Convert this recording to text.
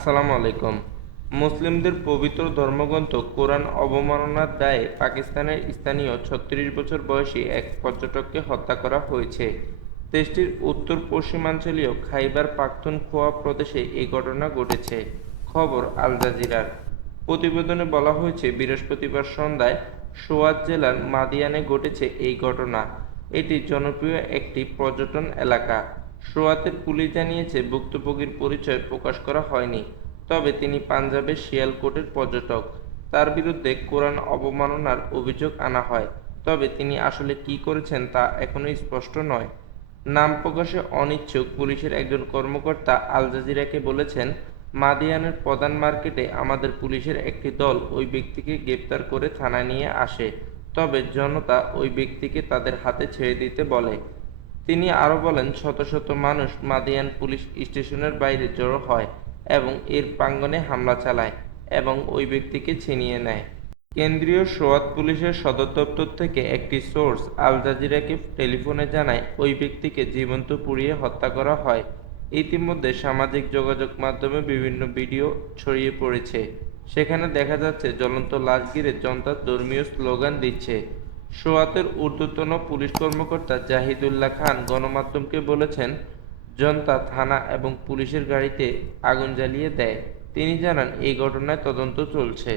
আসসালামু আলাইকুম। মুসলিমদের পবিত্র ধর্মগ্রন্থ কোরআন অবমাননার দায়ে পাকিস্তানের স্থানীয় ছত্রিশ বছর বয়সী এক পর্যটককে হত্যা করা হয়েছে। দেশটির উত্তর পশ্চিমাঞ্চলীয় খাইবার পাখতুনখোয়া প্রদেশে এই ঘটনা ঘটেছে। খবর আল জাজিরার। প্রতিবেদনে বলা হয়েছে, বৃহস্পতিবার সন্ধ্যায় সোয়াত জেলার মাদিয়ানে ঘটেছে এই ঘটনা। এটি জনপ্রিয় একটি পর্যটন এলাকা। সোয়াতের পুলিশ জানিয়েছে, ভুক্তভোগীর পরিচয় প্রকাশ করা হয়নি, তবে তিনি পাঞ্জাবের শিয়ালকোটের পর্যটক। তার বিরুদ্ধে কোরআন অবমাননার অভিযোগ আনা হয়, তবে তিনি আসলে কি করেছেন তা এখনও স্পষ্ট নয়। নাম প্রকাশে অনিচ্ছুক পুলিশের একজন কর্মকর্তা আল জাজিরাকে বলেছেন, মাদিয়ানের প্রধান মার্কেটে আমাদের পুলিশের একটি দল ওই ব্যক্তিকে গ্রেপ্তার করে থানায় নিয়ে আসে, তবে জনতা ওই ব্যক্তিকে তাদের হাতে ছেড়ে দিতে বলে। তিনি আরও বলেন, শত শত মানুষ মাদিয়ান পুলিশ স্টেশনের বাইরে জড়ো হয় এবং এর প্রাঙ্গণে হামলা চালায় এবং ওই ব্যক্তিকে ছিনিয়ে নেয়। কেন্দ্রীয় সোয়াত পুলিশের সদর দপ্তর থেকে একটি সোর্স আল জাজিরাকে টেলিফোনে জানায়, ওই ব্যক্তিকে জীবন্ত পুড়িয়ে হত্যা করা হয়। ইতিমধ্যে সামাজিক যোগাযোগ মাধ্যমে বিভিন্ন ভিডিও ছড়িয়ে পড়েছে। সেখানে দেখা যাচ্ছে, জ্বলন্ত লাশ ঘিরে জনতা ধর্মীয় স্লোগান দিচ্ছে। সোয়াতের ঊর্ধ্বতন পুলিশ কর্মকর্তা জাহিদুল্লাহ খান গণমাধ্যমকে বলেছেন, জনতা, থানা এবং পুলিশের গাড়িতে আগুন জ্বালিয়ে দেয়। তিনি জানান, এই ঘটনায় তদন্ত চলছে।